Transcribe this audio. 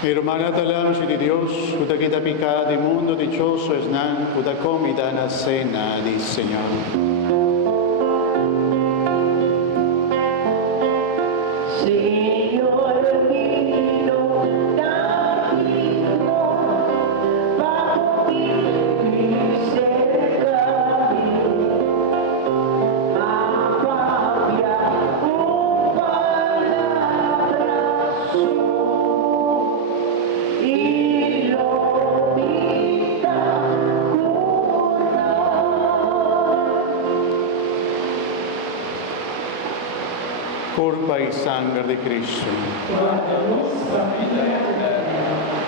Hermanatalam si di Dios, kuda kita pika di mundo dichoso es nan, kuda comida na cena di Señor. Señor mío, David, bajo mi cerca apabia un palabrazo y lo vida curar. Corpa y sangre de Cristo. Guarda nostra vita eterna.